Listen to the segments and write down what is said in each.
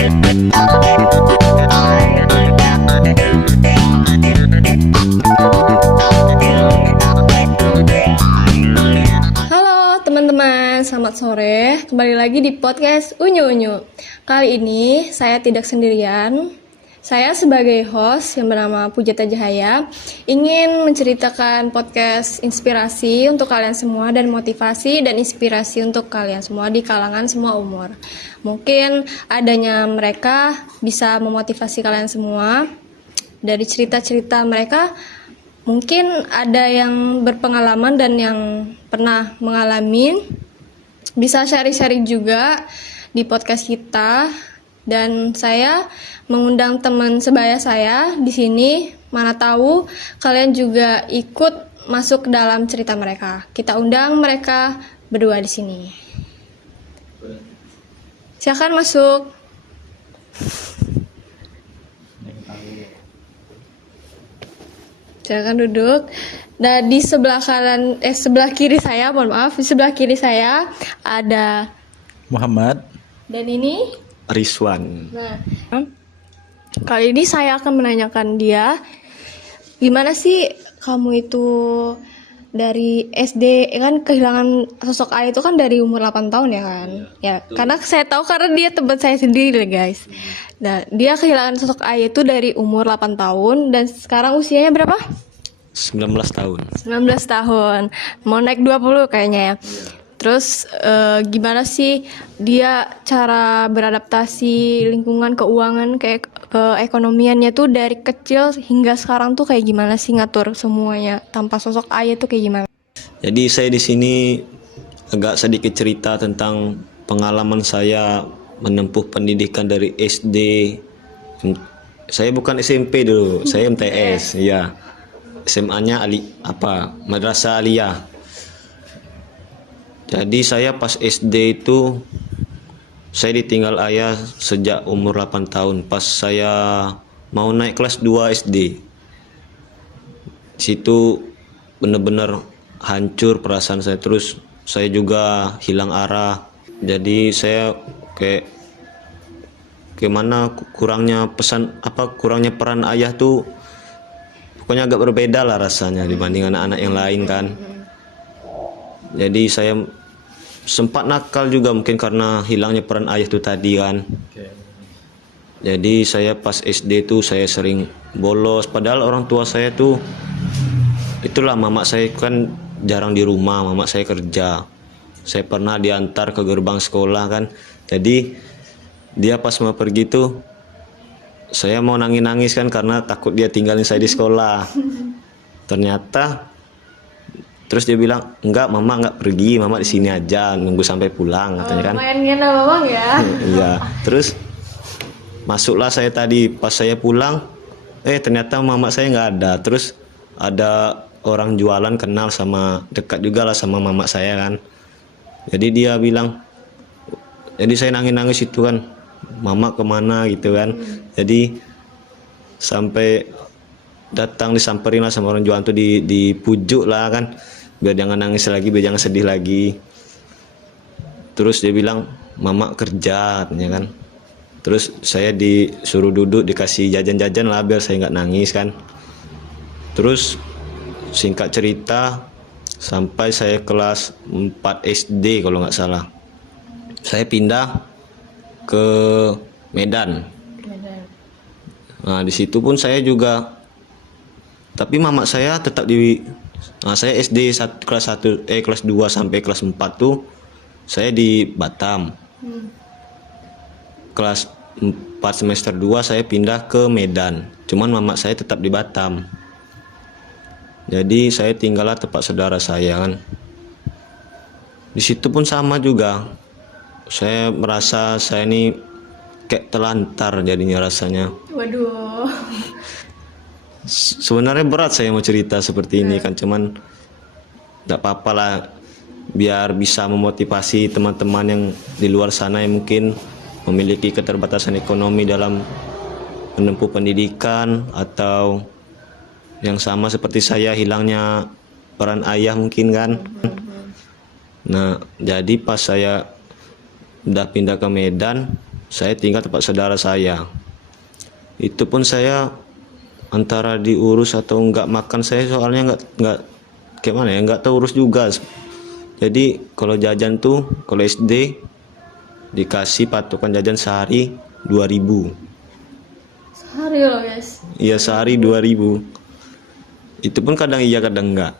Halo teman-teman, selamat sore. Kembali lagi di podcast Unyu Unyu. Kali ini saya tidak sendirian. Saya sebagai host yang bernama Pujata Jahaya ingin menceritakan podcast inspirasi untuk kalian semua dan motivasi dan inspirasi untuk kalian semua di kalangan semua umur. Mungkin adanya mereka bisa memotivasi kalian semua. Dari cerita-cerita mereka mungkin ada yang berpengalaman dan yang pernah mengalami, bisa sharing-sharing juga di podcast kita. Dan saya mengundang teman sebaya saya di sini, mana tahu kalian juga ikut masuk dalam cerita mereka. Kita undang mereka berdua di sini. Silakan masuk. Silakan duduk. Nah, di sebelah kiri saya, mohon maaf, di sebelah kiri saya ada Muhammad dan ini Rizwan. Nah, kali ini saya akan menanyakan dia, gimana sih kamu itu dari SD, kan kehilangan sosok ayah itu kan dari umur 8 tahun ya kan? Ya, karena saya tahu karena dia teman saya sendiri guys. Nah, dia kehilangan sosok ayah itu dari umur 8 tahun dan sekarang usianya berapa? 19 tahun. 19 tahun. Mau naik 20 kayaknya ya. Terus gimana sih dia cara beradaptasi lingkungan keuangan kayak keekonomiannya tuh dari kecil hingga sekarang tuh kayak gimana sih ngatur semuanya tanpa sosok ayah tuh kayak gimana? Jadi saya di sini agak sedikit cerita tentang pengalaman saya menempuh pendidikan dari SD. Saya bukan SMP dulu, saya MTS, ya. SMA-nya Madrasah Aliyah. Jadi saya pas SD itu saya ditinggal ayah sejak umur 8 tahun. Pas saya mau naik kelas 2 SD. Situ benar-benar hancur perasaan saya, terus saya juga hilang arah. Jadi saya kayak gimana kurangnya kurangnya peran ayah tuh pokoknya agak berbeda lah rasanya dibanding anak-anak yang lain kan. Jadi saya sempat nakal juga mungkin karena hilangnya peran ayah itu tadi kan. Jadi saya pas SD tuh saya sering bolos, padahal orang tua saya tuh itulah, mama saya kan jarang di rumah, mama saya kerja. Saya pernah diantar ke gerbang sekolah kan. Jadi dia pas mau pergi tuh saya mau nangis-nangis kan karena takut dia tinggalin saya di sekolah. Ternyata terus dia bilang, "Enggak, mama enggak pergi, mama di sini aja nunggu sampai pulang," katanya kan. Main ngena bang ya. Iya. Terus masuklah saya tadi, pas saya pulang ternyata mama saya nggak ada. Terus ada orang jualan kenal sama, dekat juga lah sama mama saya kan. Jadi dia bilang, jadi saya nangis-nangis itu kan, "Mama kemana?" gitu kan. Jadi sampai disamperin lah sama orang jualan tuh, dipujuk lah kan, biar jangan nangis lagi, biar jangan sedih lagi. Terus dia bilang, "Mama kerja," katanya kan. Terus saya disuruh duduk, dikasih jajan-jajan lah biar saya nggak nangis kan. Terus singkat cerita sampai saya kelas 4 SD kalau nggak salah, saya pindah ke Medan. Nah di situ pun saya juga, tapi mama saya tetap saya SD kelas 2 sampai kelas 4 tuh saya di Batam. Kelas 4 semester 2 saya pindah ke Medan. Cuman mama saya tetap di Batam. Jadi saya tinggallah tempat saudara saya kan. Di situ pun sama juga. Saya merasa saya ini kayak telantar jadinya rasanya. Waduh. Sebenarnya berat saya mau cerita seperti ini kan, cuman tidak apa-apa lah, biar bisa memotivasi teman-teman yang di luar sana yang mungkin memiliki keterbatasan ekonomi dalam menempuh pendidikan, atau yang sama seperti saya hilangnya peran ayah mungkin kan. Nah jadi pas saya udah pindah ke Medan, saya tinggal tempat saudara saya. Itu pun saya antara diurus atau nggak makan, saya soalnya nggak kayak mana ya, nggak tahu urus juga. Jadi kalau jajan tuh, kalau SD dikasih patokan jajan sehari 2.000. Sehari loh guys. Iya, sehari 2.000. Itu pun kadang iya kadang enggak.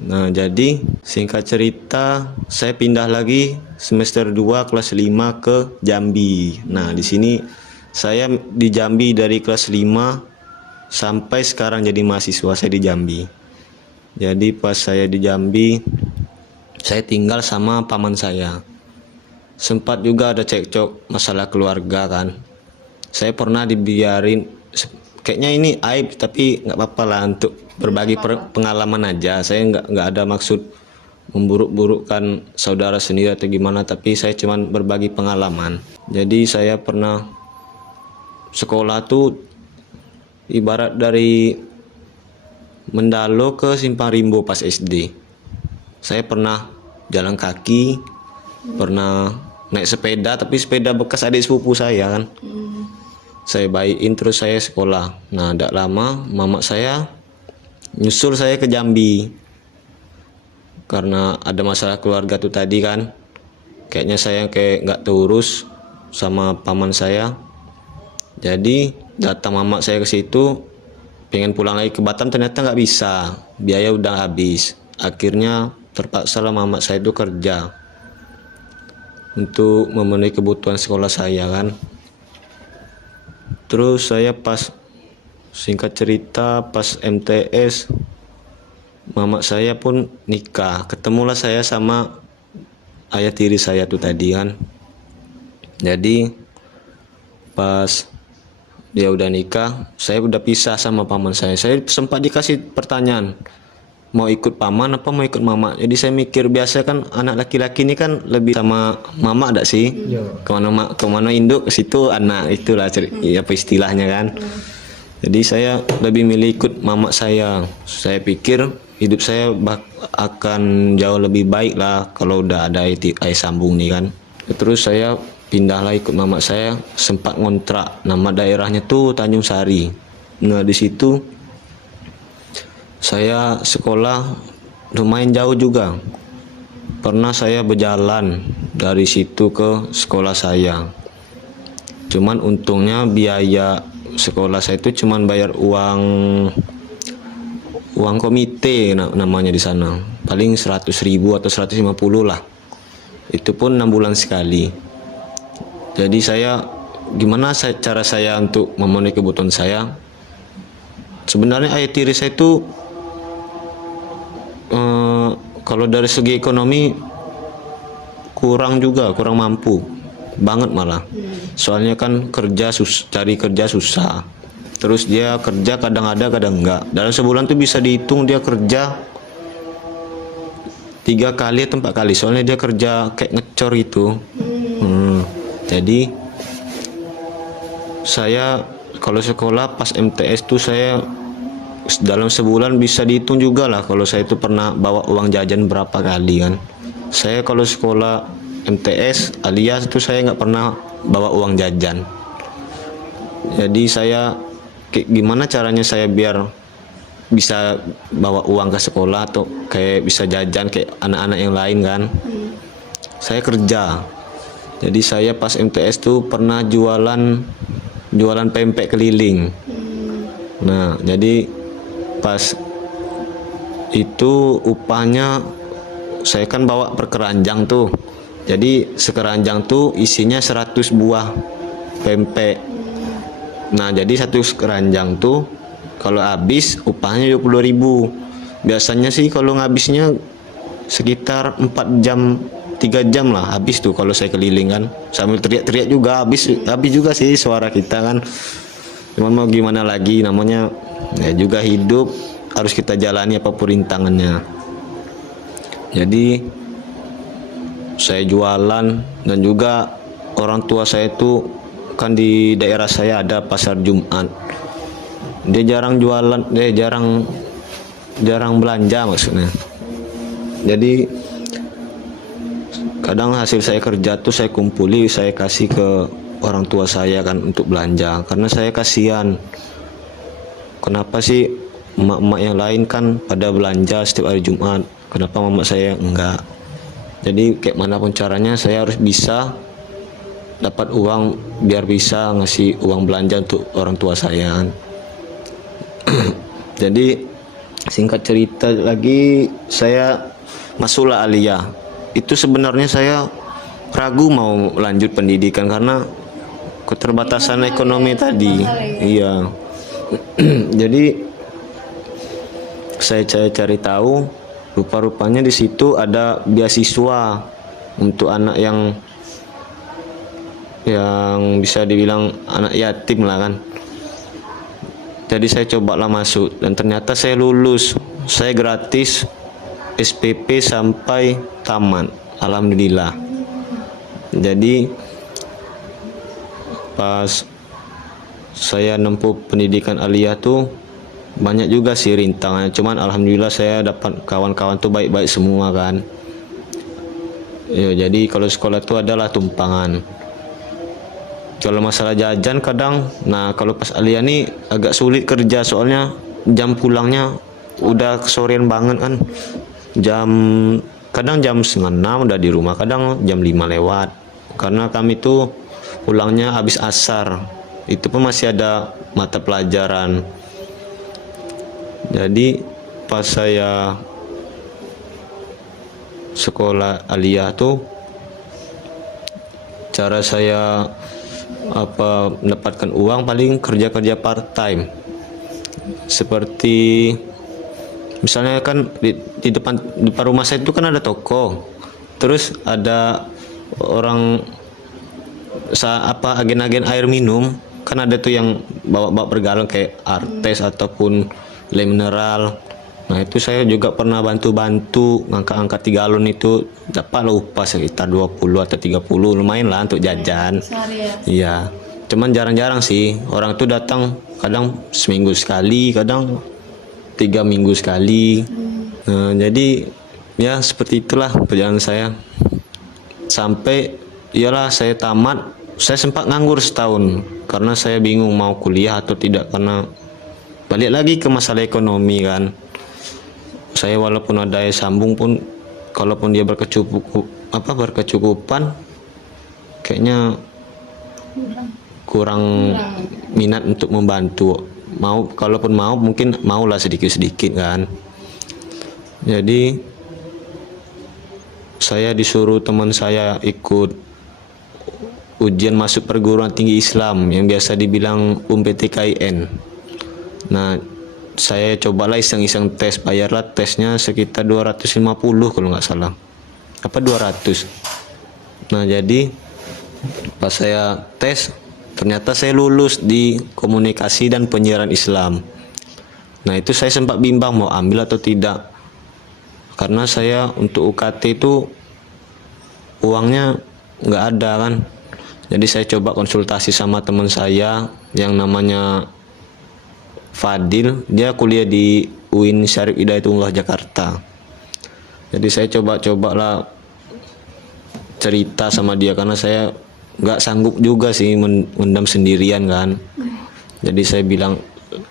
Nah, jadi singkat cerita saya pindah lagi semester 2 kelas 5 ke Jambi. Nah, di sini saya di Jambi dari kelas 5 sampai sekarang jadi mahasiswa saya di Jambi. Jadi pas saya di Jambi, saya tinggal sama paman saya. Sempat juga ada cekcok masalah keluarga kan. Saya pernah dibiarin, kayaknya ini aib tapi nggak apa-apa lah untuk berbagi pengalaman aja. Saya nggak ada maksud memburuk-burukkan saudara sendiri atau gimana, tapi saya cuman berbagi pengalaman. Jadi saya pernah sekolah tuh ibarat dari Mendalo ke Simpang Rimbo pas SD. Saya pernah jalan kaki, pernah naik sepeda, tapi sepeda bekas adik sepupu saya kan. Saya baikin terus saya sekolah. Nah, tidak lama mama saya nyusul saya ke Jambi. Karena ada masalah keluarga tuh tadi kan. Kayaknya saya kayak nggak terurus sama paman saya. Jadi datang mama saya ke situ, pengen pulang lagi ke Batam, ternyata nggak bisa. Biaya udah habis. Akhirnya terpaksa lah mama saya itu kerja untuk memenuhi kebutuhan sekolah saya kan. Terus saya pas, singkat cerita, pas MTS mama saya pun nikah. Ketemulah saya sama ayah tiri saya tuh tadi kan. Jadi pas dia udah nikah, saya udah pisah sama paman saya. Saya sempat dikasih pertanyaan, mau ikut paman apa mau ikut mama. Jadi saya mikir, biasa kan anak laki-laki ini kan lebih sama mama ada sih. Kemana induk ke situ anak, itulah apa istilahnya kan. Jadi saya lebih milih ikut mama saya. Saya pikir hidup saya akan jauh lebih baik lah kalau udah ada ayah sambung nih kan. Terus saya pindahlah ikut mama saya, sempat ngontrak. Nama daerahnya tuh Tanjung Sari. Nah, di situ saya sekolah lumayan jauh juga. Pernah saya berjalan dari situ ke sekolah saya. Cuman untungnya biaya sekolah saya itu cuman bayar uang komite namanya di sana. Paling 100.000 atau 150 lah. Itu pun 6 bulan sekali. Jadi gimana cara saya untuk memenuhi kebutuhan saya? Sebenarnya ayah tiri saya itu kalau dari segi ekonomi kurang mampu banget malah. Soalnya kan cari kerja susah. Terus dia kerja kadang ada kadang enggak. Dalam sebulan tuh bisa dihitung dia kerja 3 kali atau 4 kali. Soalnya dia kerja kayak ngecor gitu. Jadi saya kalau sekolah pas MTS tuh saya dalam sebulan bisa dihitung juga lah kalau saya itu pernah bawa uang jajan berapa kali kan. Saya kalau sekolah MTS alias itu saya nggak pernah bawa uang jajan. Jadi saya gimana caranya saya biar bisa bawa uang ke sekolah atau kayak bisa jajan kayak anak-anak yang lain kan. Saya kerja. Jadi saya pas MTS tuh pernah jualan pempek keliling. Nah, jadi pas itu upahnya saya kan bawa per keranjang tuh. Jadi sekeranjang tuh isinya 100 buah pempek. Nah, jadi satu keranjang tuh kalau habis upahnya 20.000. Biasanya sih kalau ngabisnya sekitar 4 jam 3 jam lah habis tuh kalau saya keliling kan, sambil teriak-teriak juga habis juga sih suara kita kan. Cuman mau gimana lagi, namanya ya juga hidup harus kita jalani apapun rintangannya. Jadi saya jualan, dan juga orang tua saya itu kan di daerah saya ada pasar Jumat. Dia jarang jualan, dia jarang belanja maksudnya. Jadi Kadang hasil saya kerja tuh saya kumpuli, saya kasih ke orang tua saya kan untuk belanja, karena saya kasihan. Kenapa sih emak-emak yang lain kan pada belanja setiap hari Jumat, kenapa mama saya enggak? Jadi kayak manapun caranya saya harus bisa dapat uang biar bisa ngasih uang belanja untuk orang tua saya. Jadi singkat cerita lagi, saya masuklah aliyah. Itu sebenarnya saya ragu mau lanjut pendidikan karena keterbatasan ekonomi tadi. Iya. Jadi saya cari tahu, rupa-rupanya di situ ada beasiswa untuk anak yang bisa dibilang anak yatim lah kan. Jadi saya cobalah masuk dan ternyata saya lulus. Saya gratis SPP sampai tamat, alhamdulillah. Jadi pas saya nempuh pendidikan aliyah tuh banyak juga sih rintangannya, cuman alhamdulillah saya dapat kawan-kawan tuh baik-baik semua kan. Ya, jadi kalau sekolah tuh adalah tumpangan. Kalau masalah jajan kadang, nah kalau pas aliyah nih agak sulit kerja soalnya jam pulangnya udah kesorean banget kan. Kadang jam 5:30 udah di rumah, kadang jam 5 lewat. Karena kami tuh pulangnya habis asar. Itu pun masih ada mata pelajaran. Jadi pas saya sekolah aliyah tuh, cara saya mendapatkan uang paling kerja-kerja part time. Seperti misalnya kan di depan rumah saya itu kan ada toko. Terus ada orang agen-agen air minum, kan ada tuh yang bawa bergalon kayak Artes ataupun Le Mineral. Nah itu saya juga pernah bantu-bantu ngangkat-angkat 3 galon itu, dapat upah sekitar 20 atau 30, lumayan lah untuk jajan. Iya, cuman jarang-jarang sih orang tuh datang, kadang seminggu sekali, kadang 3 minggu sekali. Nah, jadi ya seperti itulah perjalanan saya sampai iyalah saya tamat. Saya sempat nganggur setahun karena saya bingung mau kuliah atau tidak, karena balik lagi ke masalah ekonomi kan. Saya walaupun ada sambung pun, kalaupun dia berkecukupan, kayaknya kurang minat untuk membantu. Kalaupun mau mungkin maulah sedikit-sedikit kan. Jadi saya disuruh teman saya ikut ujian masuk perguruan tinggi Islam yang biasa dibilang PTKIN. Nah, saya cobalah iseng-iseng tes, bayarlah tesnya sekitar 250 kalau nggak salah. Apa 200. Nah, jadi pas saya tes ternyata saya lulus di komunikasi dan penyiaran Islam. Nah, itu saya sempat bimbang mau ambil atau tidak. Karena saya untuk UKT itu uangnya nggak ada kan. Jadi saya coba konsultasi sama teman saya yang namanya Fadil, dia kuliah di UIN Syarif Hidayatullah Jakarta. Jadi saya coba-cobalah cerita sama dia karena saya nggak sanggup juga sih mendam sendirian kan. Jadi saya bilang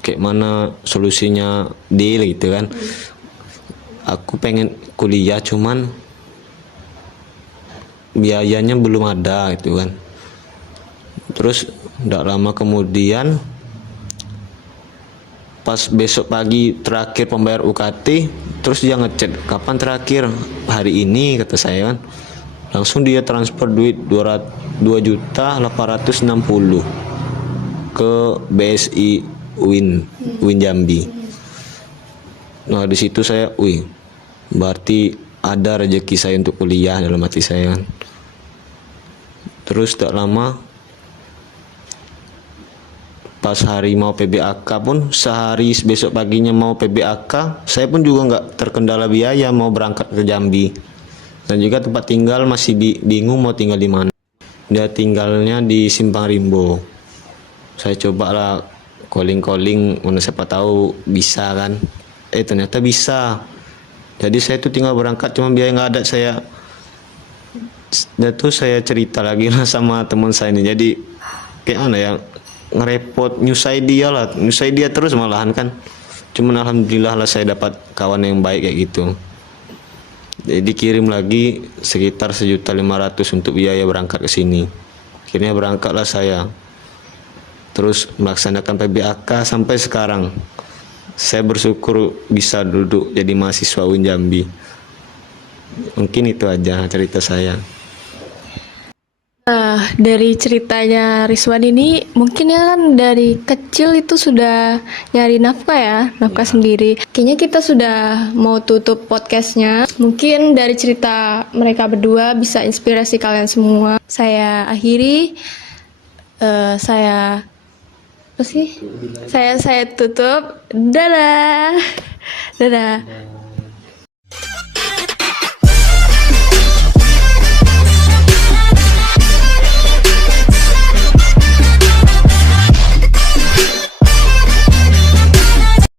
kayak mana solusinya deal gitu kan. Aku pengen kuliah cuman biayanya belum ada gitu kan. Terus tidak lama kemudian pas besok pagi terakhir pembayar UKT, terus dia ngechat kapan terakhir, hari ini kata saya kan. Langsung dia transfer duit 2.860.000 ke BSI UIN Jambi. Nah di situ saya, berarti ada rezeki saya untuk kuliah dalam hati saya kan. Terus tak lama pas hari mau PBAK pun, sehari besok paginya mau PBAK, saya pun juga nggak terkendala biaya mau berangkat ke Jambi. Dan juga tempat tinggal masih bingung mau tinggal di mana. Dia tinggalnya di Simpang Rimbo. Saya cobalah calling, mana siapa tahu bisa kan. Ternyata bisa. Jadi saya tuh tinggal berangkat, cuma biaya nggak ada, saya Dan tuh saya cerita lagi lah sama teman saya ini. Jadi kayak mana ya, ngerepot, nyusai dia terus malahan kan. Cuman alhamdulillah lah saya dapat kawan yang baik kayak gitu. Jadi dikirim lagi sekitar 1.500.000 untuk biaya berangkat ke sini. Akhirnya berangkatlah saya. Terus melaksanakan PBAK sampai sekarang. Saya bersyukur bisa duduk jadi mahasiswa UIN Jambi. Mungkin itu aja cerita saya. Nah, dari ceritanya Rizwan ini, mungkin ya kan dari kecil itu sudah nyari nafkah ya, nafkah sendiri. Kayaknya kita sudah mau tutup podcastnya. Mungkin dari cerita mereka berdua bisa inspirasi kalian semua. Saya akhiri, saya apa sih? Saya tutup. Dadah, dadah.